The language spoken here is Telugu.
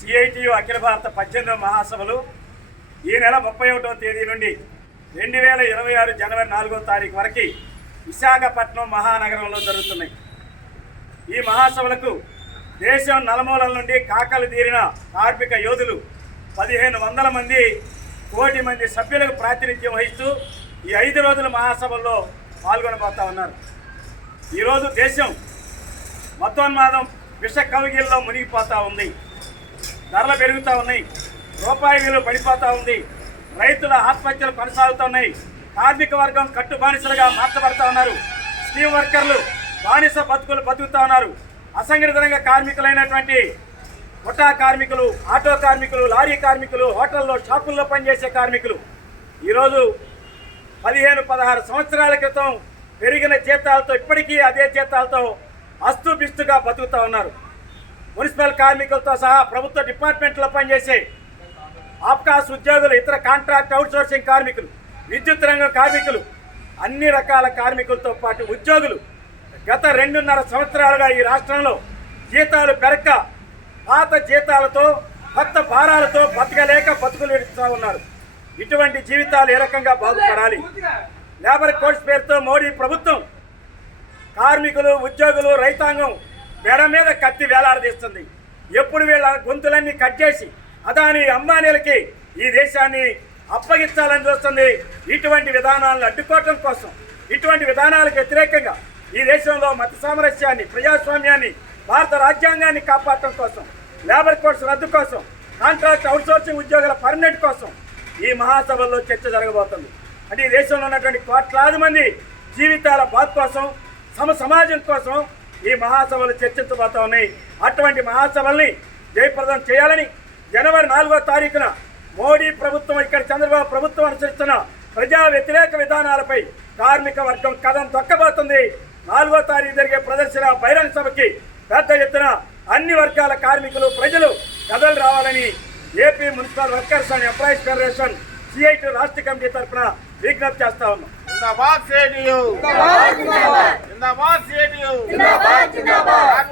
సిఐటియు అఖిల భారత పద్దెనిమిదవ మహాసభలు ఈ నెల ముప్పై ఒకటవ తేదీ నుండి రెండు వేల ఇరవై ఆరు జనవరి నాలుగో తారీఖు వరకు విశాఖపట్నం మహానగరంలో జరుగుతున్నాయి. ఈ మహాసభలకు దేశం నలుమూలల నుండి కాకలు తీరిన కార్మిక యోధులు పదిహేను వందల మంది కోటి మంది సభ్యులకు ప్రాతినిధ్యం వహిస్తూ ఈ ఐదు రోజుల మహాసభల్లో పాల్గొనబోతా ఉన్నారు. ఈరోజు దేశం మతోన్మాదం విష కవిగిల్లో మునిగిపోతూ ఉంది. ధరలు పెరుగుతూ ఉన్నాయి. రూపాయి విలువ పడిపోతూ ఉంది. రైతుల ఆత్మహత్యలు కొనసాగుతున్నాయి కార్మిక వర్గం కట్టు బానిసలుగా మార్చబడతా ఉన్నారు. స్టీమ్ వర్కర్లు బానిస బతుకులు బతుకుతా ఉన్నారు. అసంఘటిత రంగ కార్మికులైనటువంటి ముఠా కార్మికులు ఆటో కార్మికులు లారీ కార్మికులు హోటల్లో షాపుల్లో పనిచేసే కార్మికులు. ఈరోజు పదిహేను పదహారు సంవత్సరాల క్రితం పెరిగిన జీతాలతో ఇప్పటికీ అదే జీతాలతో అస్తు బిస్తుగా బతుకుతూ ఉన్నారు. మున్సిపల్ కార్మికులతో సహా ప్రభుత్వ డిపార్ట్మెంట్లో పనిచేసే ఆప్కాస్ ఉద్యోగులు ఇతర కాంట్రాక్ట్ అవుట్సోర్సింగ్ కార్మికులు విద్యుత్ రంగం కార్మికులు అన్ని రకాల కార్మికులతో పాటు ఉద్యోగులు గత రెండున్నర సంవత్సరాలుగా ఈ రాష్ట్రంలో జీతాలు పెరక్క పాత జీతాలతో కొత్త భారాలతో బతకలేక బతుకులు విడుస్తూ ఉన్నారు. ఇటువంటి జీవితాలు ఏ రకంగా బాగుపడాలి? లేబర్ కోడ్స్ పేరుతో మోడీ ప్రభుత్వం కార్మికులు ఉద్యోగులు రైతాంగం మెడ మీద కత్తి వేలాడదీస్తుంది. ఎప్పుడు వీళ్ళ గొంతులన్నీ కట్ చేసి అదాని అమ్మానీలకి ఈ దేశాన్ని అప్పగించాలని చూస్తుంది. ఇటువంటి విధానాలను అడ్డుకోవటం కోసం ఇటువంటి విధానాలకు వ్యతిరేకంగా ఈ దేశంలో మత సామరస్యాన్ని ప్రజాస్వామ్యాన్ని భారత రాజ్యాంగాన్ని కాపాడటం కోసం లేబర్ కోర్స్ రద్దు కోసం కాంట్రాక్ట్ అవుట్సోర్సింగ్ ఉద్యోగుల పర్మనెంట్ కోసం ఈ మహాసభల్లో చర్చ జరగబోతుంది. అంటే ఈ దేశంలో ఉన్నటువంటి కోట్లాది మంది జీవితాల బాధ కోసం సమ సమాజం కోసం ఈ మహాసభలు చర్చించబోతా ఉన్నాయి. అటువంటి మహాసభల్ని జయప్రదం చేయాలని జనవరి నాలుగో తారీఖున మోడీ ప్రభుత్వం ఇక్కడ చంద్రబాబు ప్రభుత్వం అనుసరిస్తున్న ప్రజా వ్యతిరేక విధానాలపై కార్మిక వర్గం కథం తొక్కబోతుంది. నాలుగో తారీఖు జరిగే ప్రదర్శన బహిరంగ సభకి పెద్ద ఎత్తున అన్ని వర్గాల కార్మికులు ప్రజలు కథలు రావాలని AP municipal workers and employees federation CIT రాష్ట్ర కమిటీ తరఫున విజ్ఞప్తి చేస్తా ఉన్నాం. जिंदाबाद सीएडीयू जिंदाबाद जिंदाबाद सीएडीयू जिंदाबाद जिंदाबाद